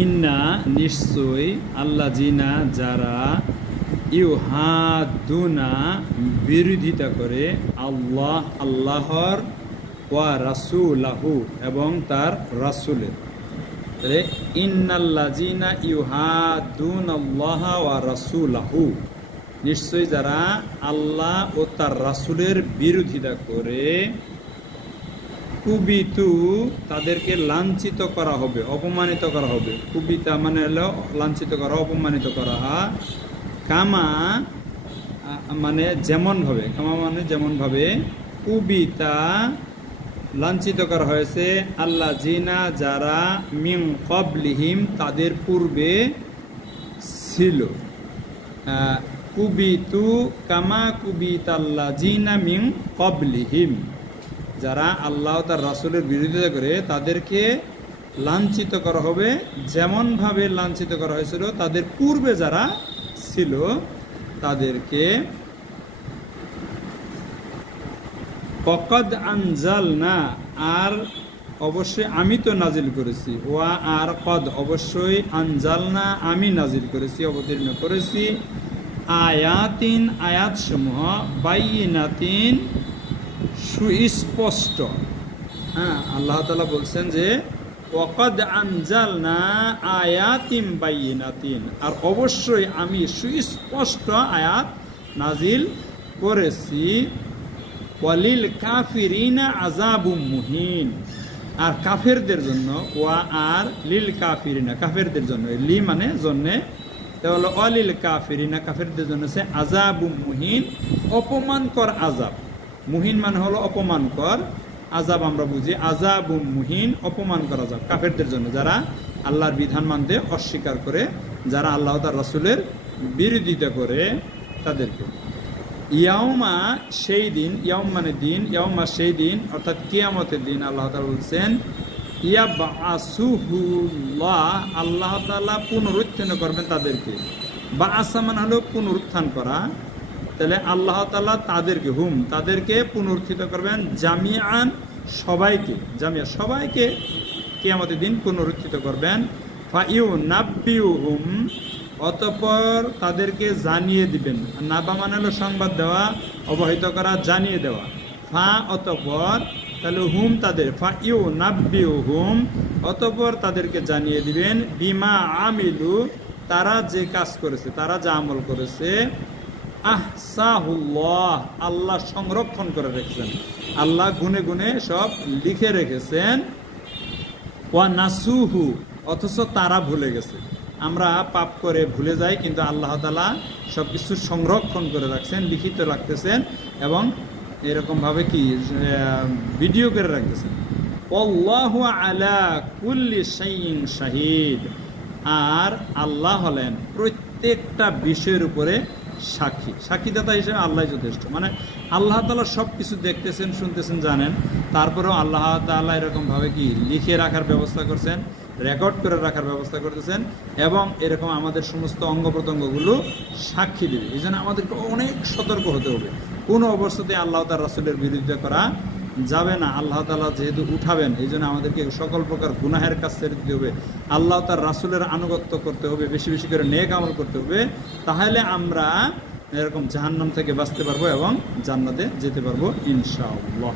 ইন্না নিশ্চয় আল্লাযিনা যারা ইউহাদুনা বিরোধিতা করে আল্লাহর ওয়া রাসূলাহু এবং তার রাসূলের। তাহলে ইন্নাল্লাযিনা ইউহাদুনাল্লাহা ওয়া রাসূলাহু, নিশ্চয় যারা আল্লাহ ও তার রাসূলের বিরোধিতা করে, কুবিতু তাদেরকে লাঞ্ছিত করা হবে, অপমানিত করা হবে। কুবিতা মানে হলো লাঞ্ছিত করা, অপমানিত করা। কামা মানে যেমন ভাবে, কামা মানে যেমন ভাবে, কুবিতা লাঞ্ছিত করা হয়েছে আল্লাযিনা যারা মিন ক্বাবলিহিম তাদের পূর্বে ছিল। কুবিতু কামা কুবিতাল্লাযিনা মিন ক্বাবলিহিম, যারা আল্লাহ তার রাসূলের বিরোধিতা করে তাদেরকে লাঞ্ছিত করা হবে যেমন ভাবে লাঞ্ছিত করা হয়েছিল তাদের পূর্বে যারা ছিল তাদেরকে। কদ আনজালনা, আর অবশ্যই আমি তো নাজিল করেছি, ওয়া আর কদ অবশ্যই, আনজালনা আমি নাজিল করেছি, অবতীর্ণ করেছি, আয়াতিন আয়াত সমূহ, বাইয়িনাতিন সুস্পষ্ট। হ্যাঁ, আল্লাহ তাআলা বলছেন যে ওয়াকাদ আনজালনা আয়াতিন বাইয়িনাতিন, আর অবশ্যই আমি সুস্পষ্ট আয়াত নাজিল করেছি। ওয়ালিল কাফিরিনা আযাবুম মুহিন, আর কাফেরদের জন্য, ওয়া আর লিল কাফিরিনা কাফেরদের জন্য, লি মানে জন্যে, তাহলে ওয়ালিল কাফিরিনা কাফেরদের জন্য আছে আযাবুম মুহিন, অপমানকর আযাব। মুহিন মানে হলো অপমানকর, আযাব আমরা বুঝি, আযাবুম মুহিন অপমানকর আযাব কাফেরদের জন্য, যারা আল্লাহর বিধান মানতে অস্বীকার করে, যারা আল্লাহ তার রাসূলের বিরোধিতা করে তাদেরকে। ইয়াউমা সেই দিন, ইয়াউম মানে দিন, ইয়াউমা সেই দিন অর্থাৎ কিয়ামতের দিন, আল্লাহ তাআলা বলছেন ইয়াবআসুহুল্লাহ, আল্লাহ তাআলা পুনরুত্থান করবেন তাদেরকে। বাআসা মানে হলো পুনরুত্থান করা, তাহলে আল্লাহ তাআলা তাদেরকে তাদেরকে পুনরুত্থিত করবেন, জামিআন সবাইকে, জামিয়া সবাইকে কিয়ামতের দিন পুনরুত্থিত করবেন। ফায়ুনাব্বিউহুম, অতঃপর তাদেরকে জানিয়ে দিবেন। নাবা মানে হলো সংবাদ দেওয়া, অবহিত করা, জানিয়ে দেওয়া। ফা অতঃপর, তাহলে হুম তাদের, ফায়ুনাব্বিউহুম অতঃপর তাদেরকে জানিয়ে দিবেন, বিমা আমিলু তারা যে কাজ করেছে, তারা যা আমল করেছে। আহসাহুল্লাহ, আল্লাহ সংরক্ষণ করে রেখেছেন, আল্লাহ গুনে গুনে সব লিখে রেখেছেন। ওয়া নাসুহু, অথচ তারা ভুলে গেছে। আমরা পাপ করে ভুলে যাই, কিন্তু আল্লাহ তাআলা সবকিছু সংরক্ষণ করে রাখছেন, লিখিত রাখতেছেন এবং এরকম ভাবে কি ভিডিও করে রাখতেছেন। আল্লাহু আলা কুল্লি শাইইন শাহিদ, আর আল্লাহ হলেন প্রত্যেকটা বিষয়ের উপরে সাক্ষী, সাক্ষীদাতা হিসেবে আল্লাহ যথেষ্ট। মানে আল্লাহ তাআলা সবকিছু দেখতেছেন, শুনতেছেন, জানেন, তারপরেও আল্লাহ তাআলা এরকম ভাবে কি লিখে রাখার ব্যবস্থা করছেন, রেকর্ড করে রাখার ব্যবস্থা করতেছেন, এবং এরকম আমাদের সমস্ত অঙ্গ প্রত্যঙ্গগুলো সাক্ষী দেবে। এই জন্য আমাদেরকে অনেক সতর্ক হতে হবে, কোনো অবস্থাতে আল্লাহ তার রাসূলের বিরোধিতা করা যাবে না। আল্লাহ তাআলা যেহেতু উঠাবেন, এই জন্য আমাদেরকে সকল প্রকার গুনাহের কাজ ছেড়ে দিতে হবে, আল্লাহ তার রাসূলের আনুগত্য করতে হবে, বেশি বেশি করে নেক আমল করতে হবে। তাহলে আমরা এরকম জাহান্নাম থেকে বাঁচতে পারবো এবং জান্নাতে যেতে পারবো ইনশাআল্লাহ।